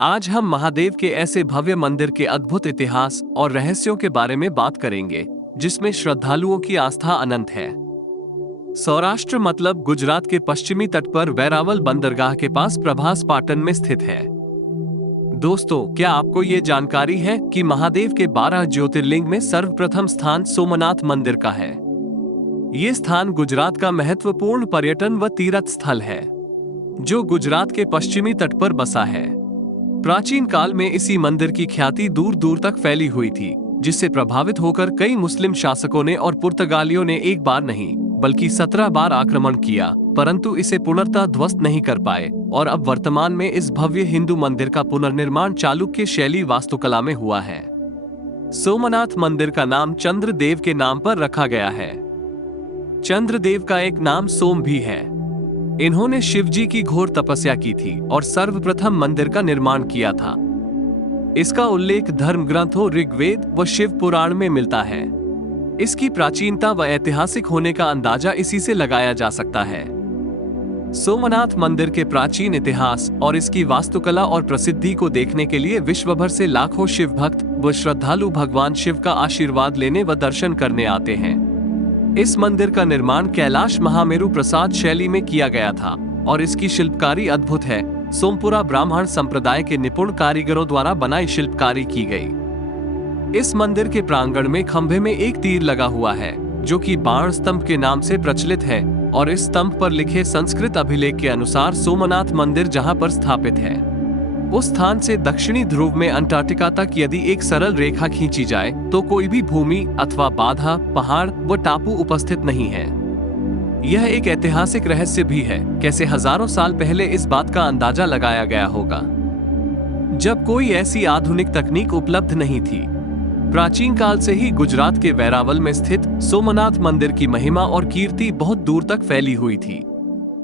आज हम महादेव के ऐसे भव्य मंदिर के अद्भुत इतिहास और रहस्यों के बारे में बात करेंगे, जिसमें श्रद्धालुओं की आस्था अनंत है। सौराष्ट्र मतलब गुजरात के पश्चिमी तट पर वेरावल बंदरगाह के पास प्रभास पाटन में स्थित है। दोस्तों, क्या आपको ये जानकारी है कि महादेव के 12 ज्योतिर्लिंग में सर्वप्रथम स्थान सोमनाथ मंदिर का है। ये स्थान गुजरात का महत्वपूर्ण पर्यटन व तीर्थ स्थल है, जो गुजरात के पश्चिमी तट पर बसा है। प्राचीन काल में इसी मंदिर की ख्याति दूर दूर तक फैली हुई थी, जिससे प्रभावित होकर कई मुस्लिम शासकों ने और पुर्तगालियों ने एक बार नहीं बल्कि 17 बार आक्रमण किया, परंतु इसे पुनर्तः ध्वस्त नहीं कर पाए। और अब वर्तमान में इस भव्य हिंदू मंदिर का पुनर्निर्माण चालुक्य शैली वास्तुकला में हुआ है। सोमनाथ मंदिर का नाम चंद्रदेव के नाम पर रखा गया है। चंद्रदेव का एक नाम सोम भी है। इन्होंने शिव जी की घोर तपस्या की थी और सर्वप्रथम मंदिर का निर्माण किया था। इसका उल्लेख धर्म ग्रंथों ऋग्वेद व शिव पुराण में मिलता है। इसकी प्राचीनता व ऐतिहासिक होने का अंदाजा इसी से लगाया जा सकता है। सोमनाथ मंदिर के प्राचीन इतिहास और इसकी वास्तुकला और प्रसिद्धि को देखने के लिए विश्व भर से लाखों शिव भक्त व श्रद्धालु भगवान शिव का आशीर्वाद लेने व दर्शन करने आते हैं। इस मंदिर का निर्माण कैलाश महामेरु प्रसाद शैली में किया गया था और इसकी शिल्पकारी अद्भुत है। सोमपुरा ब्राह्मण संप्रदाय के निपुण कारीगरों द्वारा बनाई शिल्पकारी की गई। इस मंदिर के प्रांगण में खंभे में एक तीर लगा हुआ है, जो कि बाण स्तंभ के नाम से प्रचलित है, और इस स्तंभ पर लिखे संस्कृत अभिलेख के अनुसार सोमनाथ मंदिर जहां पर स्थापित है, उस स्थान से दक्षिणी ध्रुव में अंटार्कटिका तक यदि एक सरल रेखा खींची जाए तो कोई भी भूमि अथवा बाधा, पहाड़ व टापू उपस्थित नहीं है। यह एक ऐतिहासिक रहस्य भी है, कैसे हजारों साल पहले इस बात का अंदाजा लगाया गया होगा, जब कोई ऐसी आधुनिक तकनीक उपलब्ध नहीं थी। प्राचीन काल से ही गुजरात के वेरावल में स्थित सोमनाथ मंदिर की महिमा और कीर्ति बहुत दूर तक फैली हुई थी।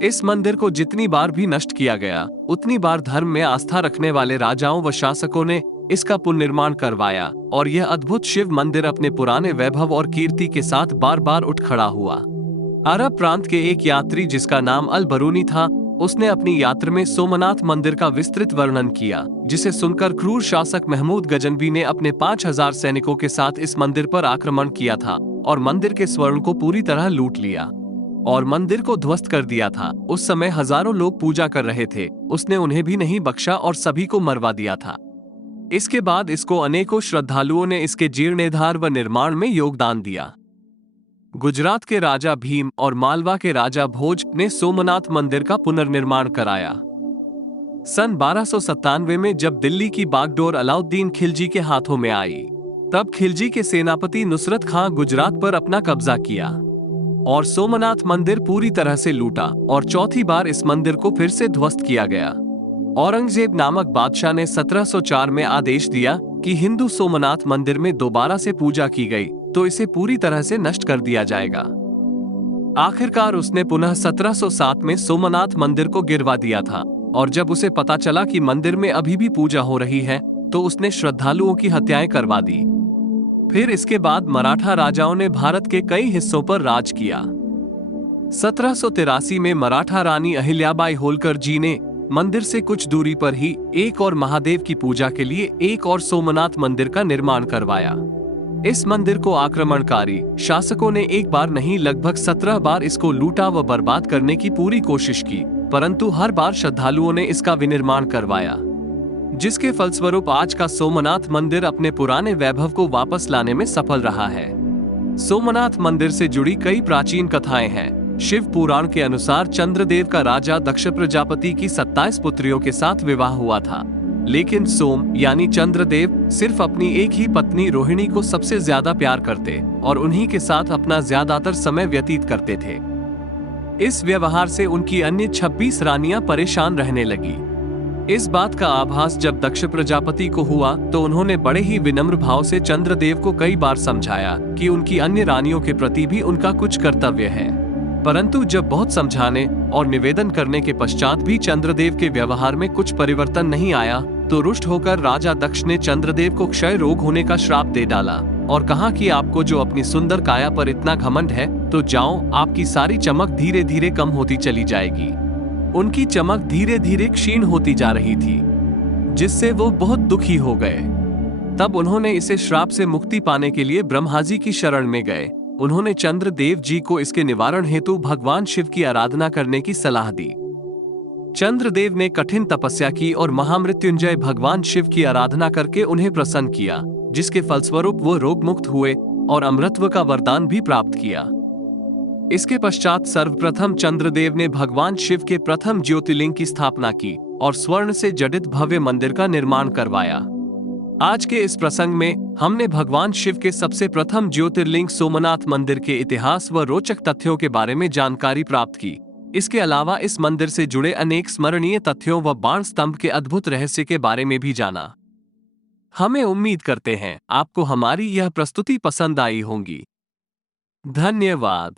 इस मंदिर को जितनी बार भी नष्ट किया गया, उतनी बार धर्म में आस्था रखने वाले राजाओं व शासकों ने इसका पुनर्निर्माण करवाया, और यह अद्भुत शिव मंदिर अपने पुराने वैभव और कीर्ति के साथ बार बार उठ खड़ा हुआ। अरब प्रांत के एक यात्री जिसका नाम अल बरूनी था, उसने अपनी यात्रा में सोमनाथ मंदिर का विस्तृत वर्णन किया, जिसे सुनकर क्रूर शासक महमूद गजनवी ने अपने 5000 सैनिकों के साथ इस मंदिर पर आक्रमण किया था और मंदिर के स्वर्ण को पूरी तरह लूट लिया और मंदिर को ध्वस्त कर दिया था। उस समय हजारों लोग पूजा कर रहे थे, उसने उन्हें भी नहीं बख्शा और सभी को मरवा दिया था। इसके बाद इसको अनेकों श्रद्धालुओं ने इसके जीर्णोद्धार व निर्माण में योगदान दिया। गुजरात के राजा भीम और मालवा के राजा भोज ने सोमनाथ मंदिर का पुनर्निर्माण कराया। सन 1297 में जब दिल्ली की बागडोर अलाउद्दीन खिलजी के हाथों में आई, तब खिलजी के सेनापति नुसरत खां गुजरात पर अपना कब्जा किया और सोमनाथ मंदिर पूरी तरह से लूटा, और चौथी बार इस मंदिर को फिर से ध्वस्त किया गया। औरंगजेब नामक बादशाह ने 1704 में आदेश दिया कि हिंदू सोमनाथ मंदिर में दोबारा से पूजा की गई तो इसे पूरी तरह से नष्ट कर दिया जाएगा। आखिरकार उसने पुनः 1707 में सोमनाथ मंदिर को गिरवा दिया था, और जब उसे पता चला कि मंदिर में अभी भी पूजा हो रही है, तो उसने श्रद्धालुओं की हत्याएं करवा दी। फिर इसके बाद मराठा राजाओं ने भारत के कई हिस्सों पर राज किया। 1783 में मराठा रानी अहिल्याबाई होलकर जी ने मंदिर से कुछ दूरी पर ही एक और महादेव की पूजा के लिए एक और सोमनाथ मंदिर का निर्माण करवाया। इस मंदिर को आक्रमणकारी शासकों ने एक बार नहीं लगभग 17 बार इसको लूटा व बर्बाद करने की पूरी कोशिश की, परंतु हर बार श्रद्धालुओं ने इसका विनिर्माण करवाया, जिसके फलस्वरूप आज का सोमनाथ मंदिर अपने पुराने वैभव को वापस लाने में सफल रहा है। सोमनाथ मंदिर से जुड़ी कई प्राचीन कथाएं हैं। शिव पुराण के अनुसार चंद्रदेव का राजा दक्ष प्रजापति की 27 पुत्रियों के साथ विवाह हुआ था, लेकिन सोम यानी चंद्रदेव सिर्फ अपनी एक ही पत्नी रोहिणी को सबसे ज्यादा प्यार करते और उन्हीं के साथ अपना ज्यादातर समय व्यतीत करते थे। इस व्यवहार से उनकी अन्य 26 रानियां परेशान रहने लगी। इस बात का आभास जब दक्ष प्रजापति को हुआ तो उन्होंने बड़े ही विनम्र भाव से चंद्रदेव को कई बार समझाया कि उनकी अन्य रानियों के प्रति भी उनका कुछ कर्तव्य है, परंतु जब बहुत समझाने और निवेदन करने के पश्चात भी चंद्रदेव के व्यवहार में कुछ परिवर्तन नहीं आया, तो रुष्ट होकर राजा दक्ष ने चंद्रदेव को क्षय रोग होने का श्राप दे डाला और कहा कि आपको जो अपनी सुंदर काया पर इतना घमंड है, तो जाओ, आपकी सारी चमक धीरे धीरे कम होती चली जाएगी। उनकी चमक धीरे धीरे क्षीण होती जा रही थी। जिससे वो बहुत दुखी हो गए। तब उन्होंने इसे श्राप से मुक्ति पाने के लिए ब्रह्मा जी की शरण में गए। उन्होंने चंद्रदेव जी को इसके निवारण हेतु भगवान शिव की आराधना करने की सलाह दी। चंद्रदेव ने कठिन तपस्या की और महामृत्युंजय भगवान शिव की आराधना करके उन्हें प्रसन्न किया, जिसके फलस्वरूप वो रोग मुक्त हुए और अमृतत्व का वरदान भी प्राप्त किया। इसके पश्चात सर्वप्रथम चंद्रदेव ने भगवान शिव के प्रथम ज्योतिर्लिंग की स्थापना की और स्वर्ण से जडित भव्य मंदिर का निर्माण करवाया। आज के इस प्रसंग में हमने भगवान शिव के सबसे प्रथम ज्योतिर्लिंग सोमनाथ मंदिर के इतिहास व रोचक तथ्यों के बारे में जानकारी प्राप्त की। इसके अलावा इस मंदिर से जुड़े अनेक स्मरणीय तथ्यों व बाण स्तंभ के अद्भुत रहस्य के बारे में भी जाना। हमें उम्मीद करते हैं आपको हमारी यह प्रस्तुति पसंद आई होगी। धन्यवाद।